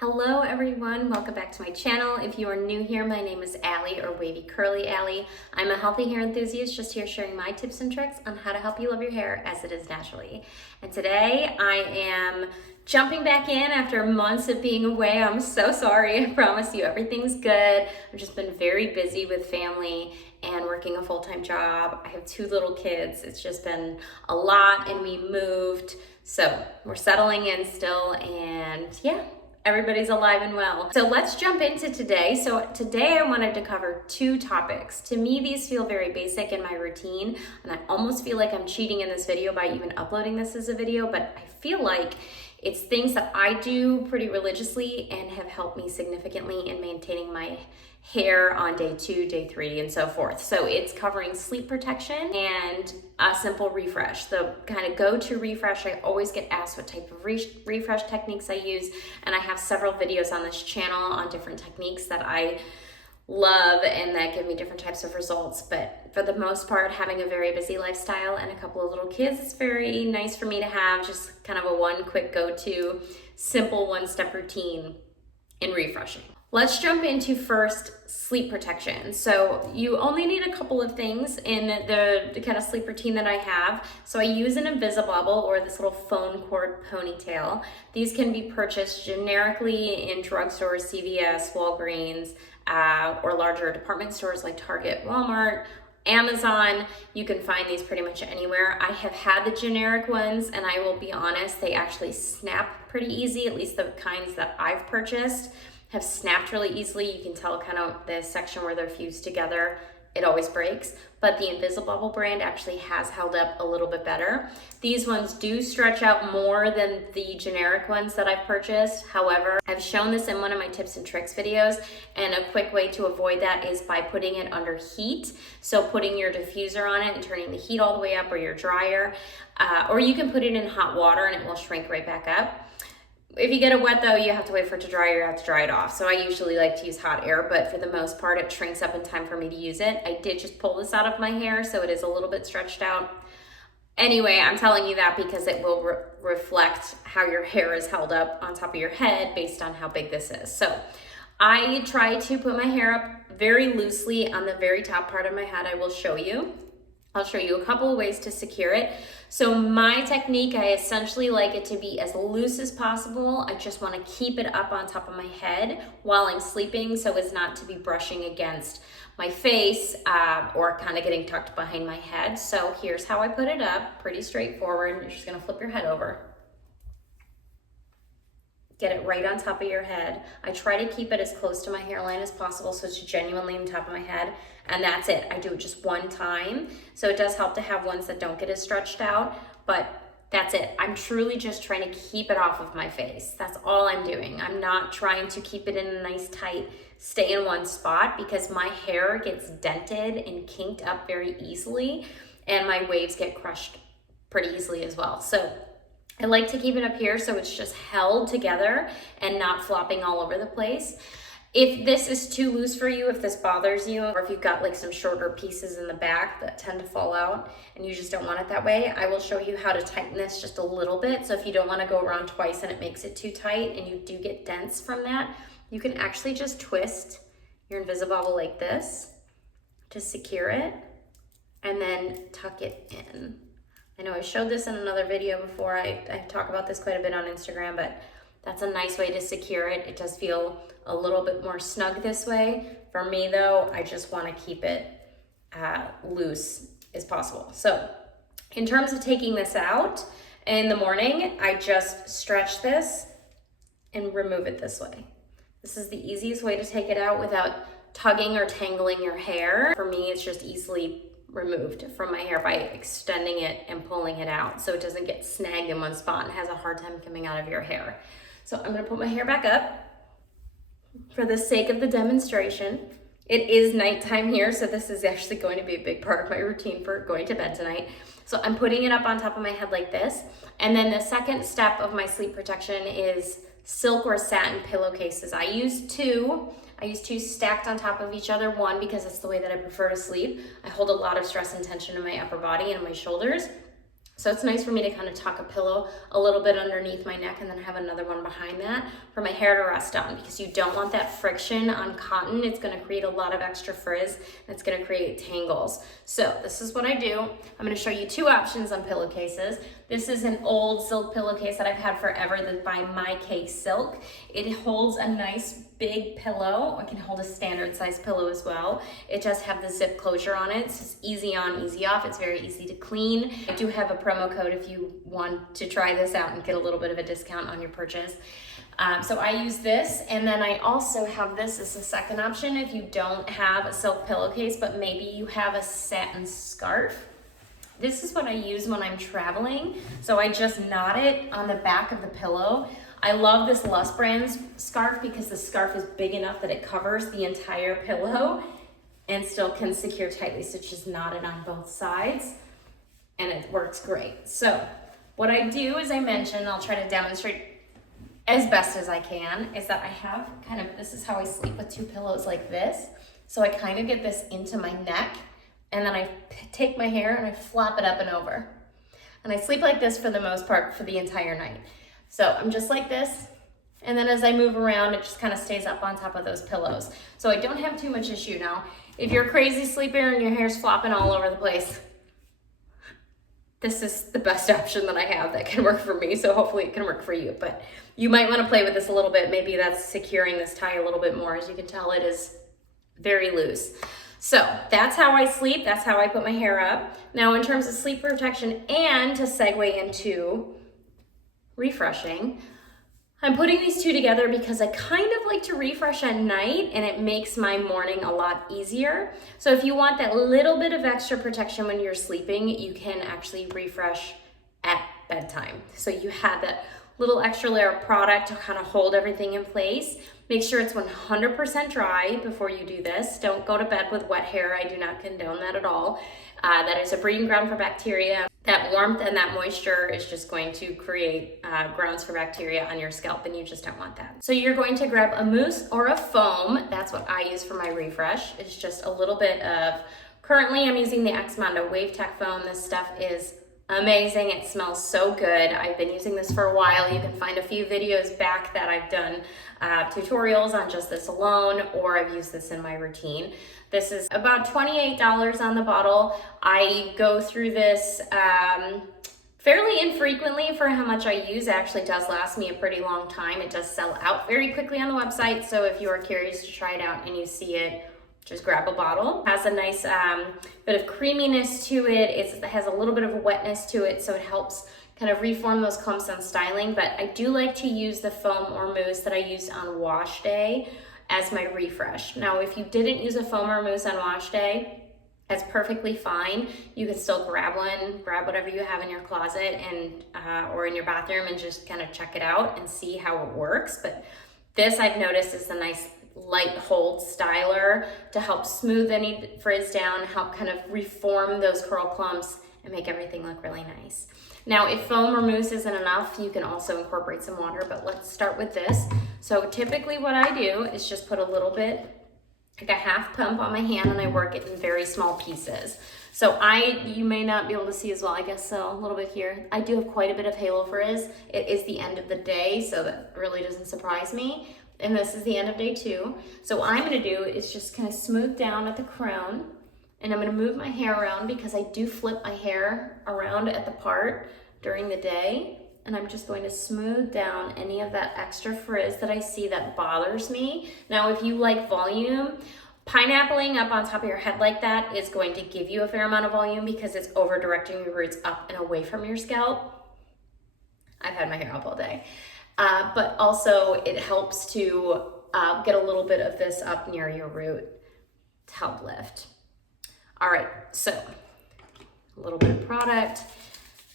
Hello everyone, welcome back to my channel. If you are new here, my name is Allie or Wavy Curly Allie. I'm a healthy hair enthusiast just here sharing my tips and tricks on how to help you love your hair as it is naturally. And today I am jumping back in after months of being away. I'm so sorry, I promise you everything's good. I've just been very busy with family and working a full-time job. I have 2 little kids. It's just been a lot and we moved. So we're settling in still and yeah. Everybody's alive and well. So let's jump into today. So today I wanted to cover 2 topics. To me, these feel very basic in my routine, and I almost feel like I'm cheating in this video by even uploading this as a video, but I feel like it's things that I do pretty religiously and have helped me significantly in maintaining my hair on day 2, day 3, and so forth. So it's covering sleep protection and a simple refresh. The kind of go-to refresh, I always get asked what type of refresh techniques I use, and I have several videos on this channel on different techniques that I love and that give me different types of results. But for the most part, having a very busy lifestyle and a couple of little kids, it's very nice for me to have just kind of a one quick go-to, simple one-step routine in refreshing. Let's jump into first sleep protection. So you only need a couple of things in the kind of sleep routine that I have. So I use an Invisibobble or this little phone cord ponytail. These can be purchased generically in drugstores, CVS, Walgreens, or larger department stores like Target, Walmart, Amazon. You can find these pretty much anywhere. I have had the generic ones and I will be honest, they actually snap pretty easy, at least the kinds that I've purchased have snapped really easily. You can tell kind of the section where they're fused together, it always breaks, but the Invisibobble brand actually has held up a little bit better. These ones do stretch out more than the generic ones that I've purchased. However, I've shown this in one of my tips and tricks videos, and a quick way to avoid that is by putting it under heat. So putting your diffuser on it and turning the heat all the way up, or your dryer, or you can put it in hot water and it will shrink right back up. If you get it wet though, you have to wait for it to dry, or you have to dry it off. So I usually like to use hot air, but for the most part, it shrinks up in time for me to use it. I did just pull this out of my hair, so it is a little bit stretched out. Anyway, I'm telling you that because it will reflect how your hair is held up on top of your head based on how big this is. So I try to put my hair up very loosely on the very top part of my head. I will show you. I'll show you a couple of ways to secure it. So my technique, I essentially like it to be as loose as possible. I just want to keep it up on top of my head while I'm sleeping so as not to be brushing against my face or kind of getting tucked behind my head. So here's how I put it up, pretty straightforward. You're just gonna flip your head over. Get it right on top of your head. I try to keep it as close to my hairline as possible so it's genuinely on top of my head, and that's it. I do it just one time, so it does help to have ones that don't get as stretched out, but that's it. I'm truly just trying to keep it off of my face. That's all I'm doing. I'm not trying to keep it in a nice tight, stay in one spot, because my hair gets dented and kinked up very easily, and my waves get crushed pretty easily as well. So I like to keep it up here so it's just held together and not flopping all over the place. If this is too loose for you, if this bothers you, or if you've got like some shorter pieces in the back that tend to fall out and you just don't want it that way, I will show you how to tighten this just a little bit. So if you don't want to go around twice and it makes it too tight and you do get dents from that, you can actually just twist your Invisibobble like this to secure it and then tuck it in. I know I showed this in another video before. I talk about this quite a bit on Instagram, but that's a nice way to secure it. It does feel a little bit more snug this way. For me though, I just want to keep it loose as possible. So in terms of taking this out in the morning, I just stretch this and remove it this way. This is the easiest way to take it out without tugging or tangling your hair. For me, it's just easily removed from my hair by extending it and pulling it out so it doesn't get snagged in one spot and has a hard time coming out of your hair. So I'm gonna put my hair back up for the sake of the demonstration. It is nighttime here, so this is actually going to be a big part of my routine for going to bed tonight. So I'm putting it up on top of my head like this. And then the second step of my sleep protection is silk or satin pillowcases. I use 2 stacked on top of each other. One, because it's the way that I prefer to sleep. I hold a lot of stress and tension in my upper body and my shoulders. So it's nice for me to kind of tuck a pillow a little bit underneath my neck and then have another one behind that for my hair to rest on, because you don't want that friction on cotton. It's gonna create a lot of extra frizz and it's gonna create tangles. So this is what I do. I'm gonna show you two options on pillowcases. This is an old silk pillowcase that I've had forever, that's by My Cake Silk. It holds a nice big pillow. It can hold a standard size pillow as well. It does have the zip closure on it. So it's easy on, easy off. It's very easy to clean. I do have a promo code if you want to try this out and get a little bit of a discount on your purchase. So I use this, and then I also have this as a second option if you don't have a silk pillowcase, but maybe you have a satin scarf. This is what I use when I'm traveling. So I just knot it on the back of the pillow. I love this Lust Brands scarf because the scarf is big enough that it covers the entire pillow and still can secure tightly. So it's just knotted on both sides and it works great. So what I do, as I mentioned, I'll try to demonstrate as best as I can, is that I have kind of, this is how I sleep with two pillows like this. So I kind of get this into my neck, and then I take my hair and I flop it up and over. And I sleep like this for the most part for the entire night. So I'm just like this, and then as I move around, it just kind of stays up on top of those pillows. So I don't have too much issue now. If you're a crazy sleeper and your hair's flopping all over the place, this is the best option that I have that can work for me. So hopefully it can work for you, but you might want to play with this a little bit. Maybe that's securing this tie a little bit more. As you can tell, it is very loose. So that's how I sleep. That's how I put my hair up. Now, in terms of sleep protection and to segue into refreshing, I'm putting these two together because I kind of like to refresh at night, and it makes my morning a lot easier. So if you want that little bit of extra protection when you're sleeping, you can actually refresh at bedtime. So you have that little extra layer of product to kind of hold everything in place. Make sure it's 100% dry before you do this. Don't go to bed with wet hair. I do not condone that at all. That is a breeding ground for bacteria. That warmth and that moisture is just going to create grounds for bacteria on your scalp, and you just don't want that. So you're going to grab a mousse or a foam. That's what I use for my refresh. It's just a little bit of, currently I'm using the XMondo Wave Tech foam. This stuff is amazing. It smells so good. I've been using this for a while. You can find a few videos back that I've done tutorials on just this alone, or I've used this in my routine. This is about $28 on the bottle. I go through this fairly infrequently for how much I use. It actually does last me a pretty long time. It does sell out very quickly on the website, so if you are curious to try it out and you see it, just grab a bottle. It has a nice bit of creaminess to it. It has a little bit of wetness to it, so it helps kind of reform those clumps on styling. But I do like to use the foam or mousse that I used on wash day as my refresh. Now, if you didn't use a foam or mousse on wash day, that's perfectly fine. You can still grab one, grab whatever you have in your closet and or in your bathroom, and just kind of check it out and see how it works. But this, I've noticed, is a nice light hold styler to help smooth any frizz down, help kind of reform those curl clumps and make everything look really nice. Now, if foam or mousse isn't enough, you can also incorporate some water, but let's start with this. So typically what I do is just put a little bit, like a half pump on my hand, and I work it in very small pieces. So you may not be able to see as well, I guess so, a little bit here. I do have quite a bit of halo frizz. It is the end of the day, so that really doesn't surprise me. And this is the end of day 2. So what I'm gonna do is just kind of smooth down at the crown, and I'm gonna move my hair around because I do flip my hair around at the part during the day. And I'm just going to smooth down any of that extra frizz that I see that bothers me. Now, if you like volume, pineappling up on top of your head like that is going to give you a fair amount of volume because it's over directing your roots up and away from your scalp. I've had my hair up all day. But also it helps to get a little bit of this up near your root to help lift. All right, so a little bit of product.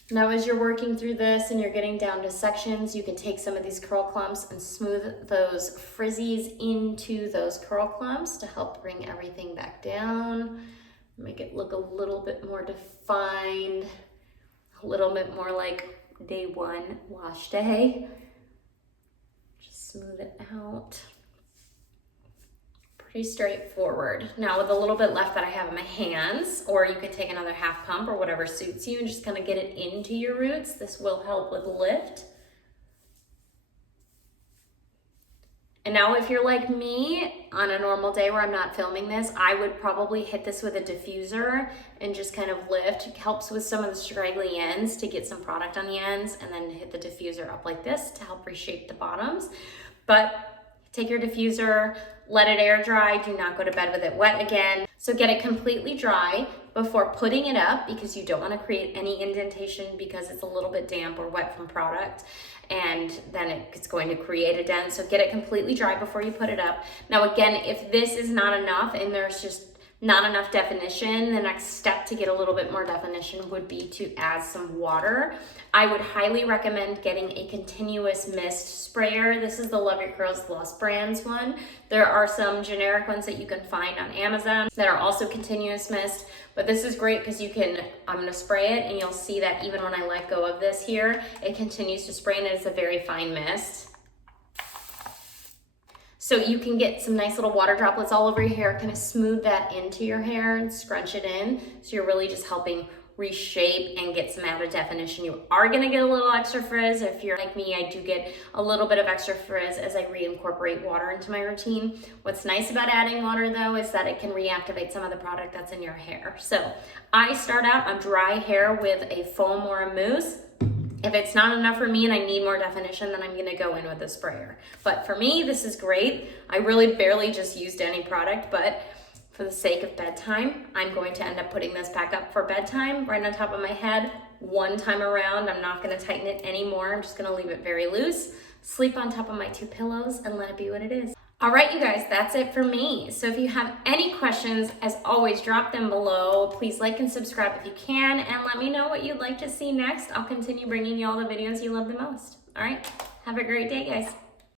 Now, as you're working through this and you're getting down to sections, you can take some of these curl clumps and smooth those frizzies into those curl clumps to help bring everything back down, make it look a little bit more defined, a little bit more like day 1 wash day. Just smooth it out. Pretty straightforward. Now with a little bit left that I have in my hands, or you could take another half pump or whatever suits you and just kind of get it into your roots. This will help with lift. And now if you're like me, on a normal day where I'm not filming this, I would probably hit this with a diffuser and just kind of lift. It helps with some of the straggly ends to get some product on the ends, and then hit the diffuser up like this to help reshape the bottoms. But take your diffuser, let it air dry. Do not go to bed with it wet again. So get it completely dry before putting it up, because you don't want to create any indentation because it's a little bit damp or wet from product, and then it's going to create a dent. So get it completely dry before you put it up. Now again, if this is not enough and there's just not enough definition, the next step to get a little bit more definition would be to add some water. I would highly recommend getting a continuous mist sprayer. This is the Love Your Curls Lost Brands one. There are some generic ones that you can find on Amazon that are also continuous mist, but this is great because you can, I'm gonna spray it and you'll see that even when I let go of this here, it continues to spray and it's a very fine mist. So you can get some nice little water droplets all over your hair, kind of smooth that into your hair and scrunch it in. So you're really just helping reshape and get some added definition. You are gonna get a little extra frizz. If you're like me, I do get a little bit of extra frizz as I reincorporate water into my routine. What's nice about adding water though is that it can reactivate some of the product that's in your hair. So I start out on dry hair with a foam or a mousse. If it's not enough for me and I need more definition, then I'm gonna go in with a sprayer. But for me, this is great. I really barely just used any product, but for the sake of bedtime, I'm going to end up putting this back up for bedtime, right on top of my head, one time around. I'm not gonna tighten it anymore. I'm just gonna leave it very loose, sleep on top of my 2 pillows, and let it be what it is. All right, you guys, that's it for me. So if you have any questions, as always, drop them below. Please like and subscribe if you can, and let me know what you'd like to see next. I'll continue bringing you all the videos you love the most. All right, have a great day, guys.